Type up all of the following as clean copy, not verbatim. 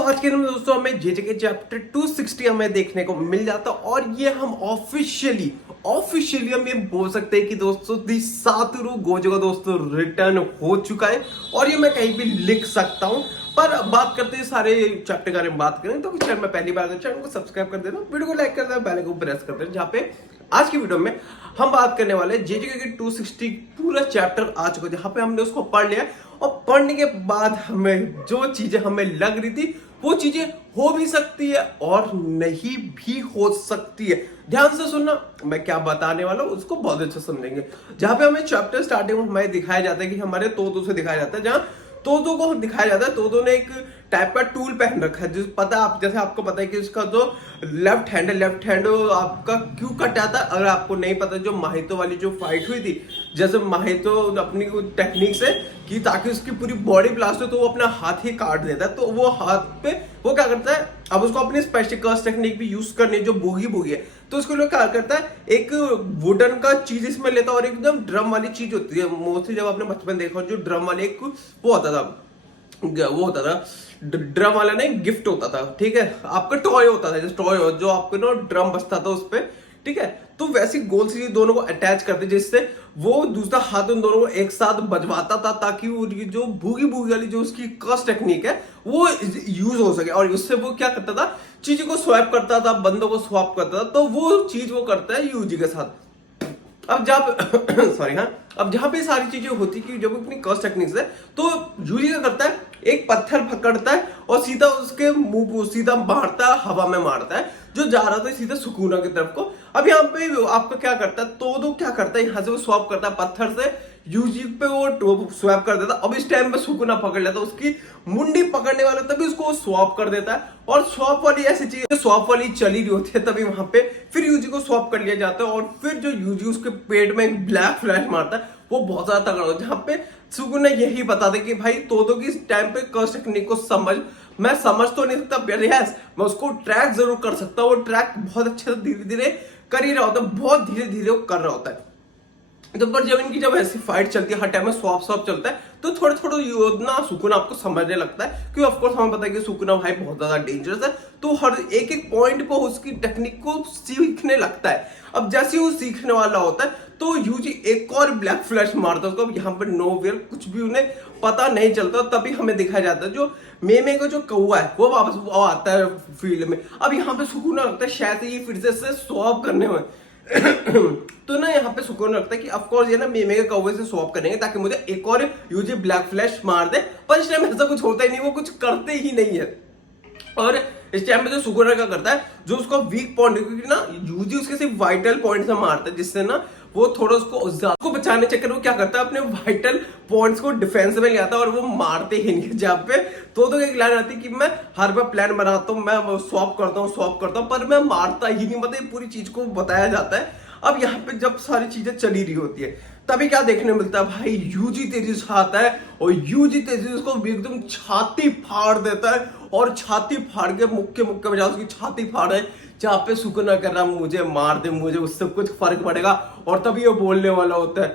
आज के दिन में दोस्तों हमें जेजे के चैप्टर 260 हमें देखने को मिल जाता और ये हम ऑफिशियली हम ये बोल सकते हैं कि दोस्तों सातोरू गोजो का दोस्तों रिटर्न हो चुका है और ये मैं कहीं भी लिख सकता हूं। पर बात करते हैं सारे चैप्टर के बारे में बात करें तो चैनल में पहली बार चैनल को सब्सक्राइब कर देना, वीडियो को लाइक कर देना, बेल आइकन को प्रेस कर देना। जहाँ पे आज की वीडियो में हम बात करने वाले हैं जेजे के 260 पूरा चैप्टर आ चुका है, जहाँ पे हमने उसको पढ़ लिया और पढ़ने के बाद हमें जो चीजें हमें लग रही थी वो चीजें हो भी सकती है और नहीं भी हो सकती है। ध्यान से सुनना, मैं क्या बताने वाला हूं उसको बहुत अच्छे समझेंगे। जहां पे हमें चैप्टर स्टार्टिंग में हमें दिखाया जाता है कि हमारे तोतो से दिखाया जाता है, जहां तोतो को दिखाया जाता है। तोतो ने एक टाइप का टूल पहन रखा है, जिस पता आप जैसे आपको पता है कि इसका जो लेफ्ट हैंड आपका क्यों कट जाता है। अगर आपको नहीं पता, जो माहितो वाली जो फाइट हुई थी, जैसे माहितो अपनी टेक्निक से कि ताकि उसकी पूरी बॉडी ब्लास्ट हो तो वो अपना हाथ ही काट देता है। तो वो हाथ पे वो क्या करता है, अब उसको अपनी स्पेशल कर्स टेक्निक भी यूज करनी है जो बूगी है। तो उसको लोग क्या करता है, एक वुडन का चीज इसमें लेता है और एकदम ड्रम वाली चीज होती है। मोस्टली जब आपने बचपन देखा जो ड्रम वाले एक वो होता था ड्रम वाला नहीं, गिफ्ट होता था, ठीक है, आपका टॉय होता था, जो आपको ना ड्रम बजता था उस पर, ठीक है। तो वैसी गोल से दोनों को अटैच करते जिससे वो दूसरा हाथ उन दोनों को एक साथ बजवाता था ताकि उनकी जो बूगी वाली जो उसकी कर्स टेक्निक है वो यूज हो सके। और उससे वो क्या करता था, चीजों को स्वैप करता था, बंदों को स्वैप करता था। तो वो चीज वो करता है यूजी के साथ। अब जब सॉरी हाँ, अब जहां पे सारी चीजें होती कि जब अपनी कर्स टेक्निक से, तो यूजी क्या करता है, एक पत्थर पकड़ता है और सीधा उसके मुंह को सीधा मारता है, हवा में मारता है, जो जा रहा था सीधा सुकूना की तरफ को। अब यहाँ पे आपका क्या करता है, तो क्या करता है, यहाँ से वो स्वैप करता है पत्थर से यूजी पे वो स्वैप कर देता। अब इस टाइम पे सुकूना पकड़ लेता, उसकी मुंडी पकड़ने वाला तभी उसको स्वैप कर देता है। और स्वैप वाली ऐसी चीज स्वैप वाली चली रही होती है, तभी वहां पे फिर यूजी को स्वैप कर लिया जाता है और फिर जो यूजी उसके पेट में एक ब्लैक फ्लैश मारता है वो बहुत ज्यादा तगड़ा होता है। जहाँ पे सुकूना यही बता दे कि भाई तोतो की इस टाइम पे कर्स टेक्निक को मैं समझ तो नहीं सकता, यस मैं उसको ट्रैक जरूर कर सकता हूँ। वो ट्रैक बहुत अच्छे से धीरे धीरे कर ही रहा होता है, बहुत धीरे धीरे वो कर रहा होता है। तो पर जब इनकी जब ऐसी फाइट चलती है, हर टाइम में स्वैप चलता है, तो थोड़ा थोड़ा योजना सुकूना आपको समझने लगता है, क्योंकि ऑफ कोर्स हमें पता है कि सुकूना भाई बहुत ज्यादा डेंजरस है। तो हर एक पॉइंट पर उसकी टेक्निक को सीखने लगता है। अब जैसे वो सीखने वाला होता है तो यूजी एक और ब्लैक फ्लैश मारता है उसको। यहाँ पर नोवेयर कुछ भी उन्हें पता नहीं चलता, तभी हमें दिखाया जाता है जो मेमे का जो कौवा है वो वापस आता है फील्ड में। अब यहाँ पे सुकून लगता है शायद ये फिर से स्वैप करने में तो ना यहाँ पे सुकून लगता है कि ऑफकोर्स ये ना मेमे के कौवे से स्वैप करेंगे ताकि मुझे एक और यूजी ब्लैक फ्लैश मार दे। पर इस टाइम ऐसा कुछ होता ही नहीं, वो कुछ करते ही नहीं है। और इस टाइम पे जो सुकुना क्या करता है, जो उसका वीक पॉइंट, क्योंकि ना यूजी उसके सिर्फ वाइटल पॉइंट से मारता है, जिससे ना वो थोड़ा उसको बचाने चक्कर वो क्या करता है, अपने वाइटल पॉइंट्स को डिफेंस में ले आता है और वो मारते ही नहीं। जहाँ पे तो एक लाइन आती है कि मैं हर बार प्लान बनाता हूँ, मैं स्वैप करता हूँ पर मैं मारता ही नहीं। मतलब पूरी चीज को बताया जाता है। अब यहाँ पे जब सारी चीजें चली रही होती है तभी क्या देखने मिलता है, भाई यूजी तेजी से आता है और यूजी तेजी से उसको एकदम छाती फाड़ देता है और छाती फाड़ के मुक्के बजा उसकी छाती फाड़ है। जहाँ पे सुकूना कर रहा मुझे मार दे, मुझे उससे कुछ फर्क पड़ेगा। और तभी ये बोलने वाला होता है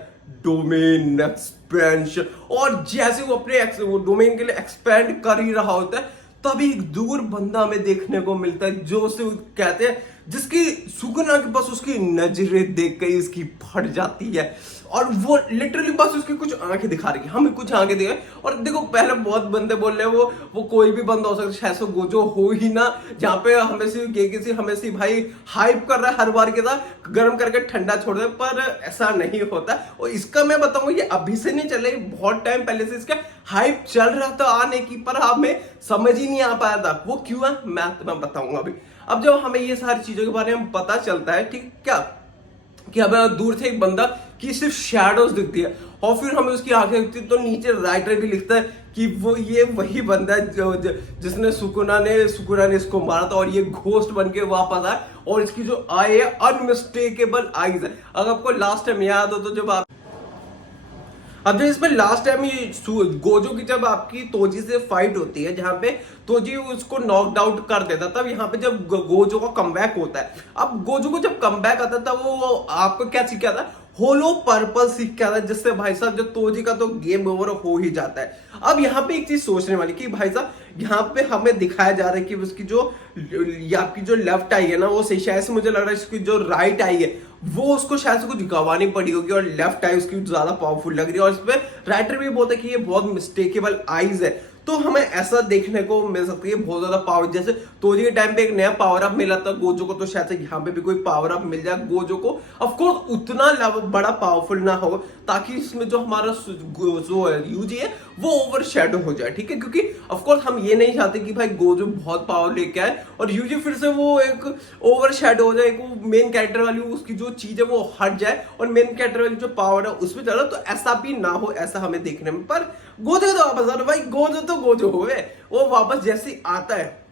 डोमेन एक्सपेंशन। और जैसे वो अपने डोमेन के लिए एक्सपेंड कर ही रहा होता है तभी एक दूर बंदा हमें देखने को मिलता है जो उसे कहते हैं, जिसकी सुकूना के पास उसकी नजरें देख के इसकी फट जाती है और वो लिटरली बस उसकी कुछ आंखें दिखा रही है, हमें कुछ आंखें दिखा। और देखो पहले बहुत बंदे बोल रहे हैं वो कोई भी बंदा हो सकता है, शायद से गोजो हो ही ना, जहाँ पे हमें से भाई हाइप कर रहा है हर बार के साथ गर्म करके ठंडा छोड़ दे, पर ऐसा नहीं होता। और इसका मैं बताऊंगा ये अभी से नहीं चले, बहुत टाइम पहले से इसका हाइप चल रहा था आने की, पर हमें समझ ही नहीं आ पाया था वो क्यों है, मैं तुम्हें बताऊंगा अभी। अब जब हमें ये सारी चीजों के बारे में पता चलता है ठीक क्या, कि हमें दूर से एक बंदा की सिर्फ शैडोज दिखती है और फिर हमें उसकी आंखें दिखती है, तो नीचे राइटर भी लिखता है कि वो ये वही बंदा है जिसने सुकुना ने इसको मारा था और ये घोस्ट बन के वापस आया और इसकी जो आई है अनमिस्टेकेबल आईज है। अगर आपको लास्ट टाइम याद हो तो अब जो इसमें लास्ट टाइम ये गोजो की जब आपकी तोजी से फाइट होती है, जहां पे तोजी उसको नॉकड आउट कर देता, तब यहाँ पे जब गोजो का कमबैक होता है। अब गोजो को जब कमबैक आता था वो आपको क्या सीखा था, होलो पर्पल सीख के आता है, जिससे भाई साहब जो तोजी का तो गेम ओवर हो ही जाता है। अब यहाँ पे एक चीज सोचने वाली कि भाई साहब यहाँ पे हमें दिखाया जा रहा है कि उसकी जो ये आपकी जो लेफ्ट आई है ना वो सही, शायद से मुझे लग रहा है इसकी जो राइट आई है वो उसको शायद से कुछ गंवानी पड़ी होगी और लेफ्ट आई उसकी ज्यादा पावरफुल लग रही है, और इसमें राइटर भी बोलता है कि ये बहुत मिस्टेकेबल आईज है। तो हमें ऐसा देखने को मिल सकती है बहुत ज्यादा पावर, जैसे तोजी के टाइम पे एक नया पावर अप मिला था गोजो को, तो शायद से यहाँ पे भी कोई पावर अप मिल जाए गोजो को। ऑफ कोर्स उतना बड़ा पावरफुल ना हो ताकि इसमें जो हमारा जो यूजी है वो ओवर शेडो हो जाए, ठीक है, क्योंकि ऑफ कोर्स हम ये नहीं चाहते कि भाई गोजो बहुत पावर लेके आए और यूजी फिर से वो एक ओवर शेडो हो जाए, वो मेन कैरेक्टर वाली उसकी जो चीज है वो हट जाए और मेन कैरेक्टर वाली जो पावर है उसमें चलो, तो ऐसा भी ना हो, ऐसा हमें देखने में। पर गोजो तो वापस आ रहा भाई, गोजो तो गोजो हो गए, वो वापस जैसे आता है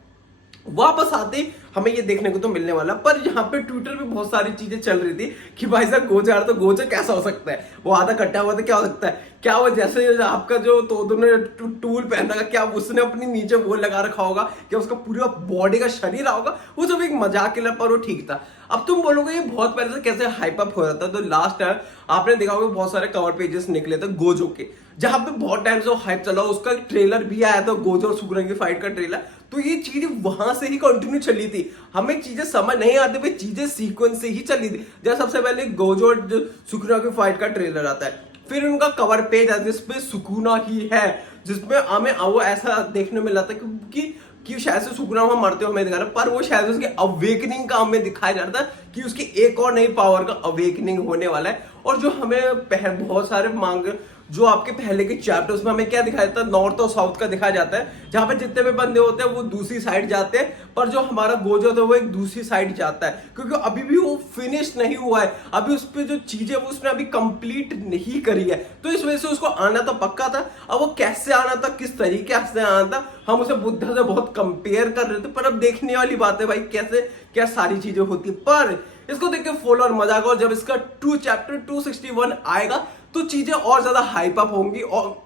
वापस आते ही हमें ये देखने को तो मिलने वाला। पर यहाँ पे ट्विटर पे बहुत सारी चीजें चल रही थी कि भाई साहब गोजो यार तो गोजो कैसा हो सकता है, वो आधा कट्टा हुआ था, क्या हो सकता है, क्या वो जैसे आपका जो तोदो ने टूल पहना था क्या उसने अपनी नीचे वो लगा रखा होगा, क्या उसका पूरा बॉडी का शरीर होगा, वो सब एक मजाक के लिए, पर वो ठीक था। अब तुम बोलोगे ये बहुत पहले से कैसे हाइप अप हो रहा था, तो लास्ट टाइम आपने देखा होगा बहुत सारे कवर पेजेस निकले थे गोजो के, जहां पे बहुत टाइम से हाइप चला, उसका ट्रेलर भी आया था गोजो और सुकुरा की फाइट का ट्रेलर, तो ये चीजें वहां से ही कंटिन्यू चली थी, हमें चीजें समझ नहीं आती भाई, चीजें सीक्वेंस से ही चली थी। जैसे सबसे पहले गोजो और सुकुरा की फाइट का ट्रेलर आता है, फिर उनका कवर पेज है जिसपे सुकुना ही है, जिसमें हमें वो ऐसा देखने में मिला था कि शायद से सुकुना वहां मरते हुए हमें दिखा रहा, पर वो शायद उसके अवेकनिंग का हमें दिखाया जा रहा था कि उसकी एक और नई पावर का अवेकनिंग होने वाला है। और जो हमें बहुत सारे मांग जो आपके पहले के चैप्टर्स में हमें क्या दिखाया जाता है, नॉर्थ और साउथ का दिखाया जाता है, जहां पे जितने भी बंदे होते हैं वो दूसरी साइड जाते हैं, पर जो हमारा गोजो था वो एक दूसरी साइड जाता है, क्योंकि अभी भी वो फिनिश नहीं हुआ है, अभी उस पर जो चीजें वो उसने अभी कंप्लीट नहीं करी है, तो इस वजह से उसको आना तो पक्का था। अब वो कैसे आना था, किस तरीके से आना था, हम उसे बुद्धा से बहुत कंपेयर कर रहे थे, पर अब देखने वाली बात है भाई कैसे क्या सारी चीजें होती, पर इसको देख के फुल और मजा आएगा। और जब इसका चैप्टर 261 आएगा तो चीजें और ज्यादा हाइप अप होंगी, और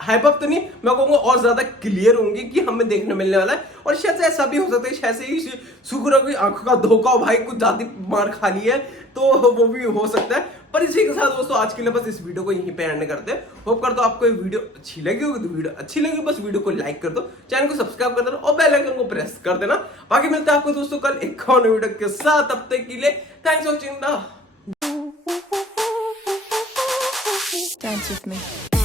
हाइप अप तो नहीं मैं कहूंगा और ज्यादा क्लियर होंगी कि हमें देखने मिलने वाला है। और शायद से ऐसा भी हो सकता है शायद से ही सुकुरा की आंखों का धोखा हो भाई, कुछ ज्यादा मार खा ली है, तो वो भी हो सकता है। पर इसी के साथ दोस्तों आज के लिए बस इस वीडियो को यहीं पे एंड करते हैं। होप करता हूं आपको ये वीडियो अच्छी लगी होगी, तो वीडियो अच्छी लगी बस वीडियो को लाइक कर दो, चैनल को सब्सक्राइब कर देना और बेल आइकन को प्रेस कर देना। बाकी मिलते हैं आपको दोस्तों कल एक और वीडियो के साथ, तब तक के लिए thanks for watching. Dance with me.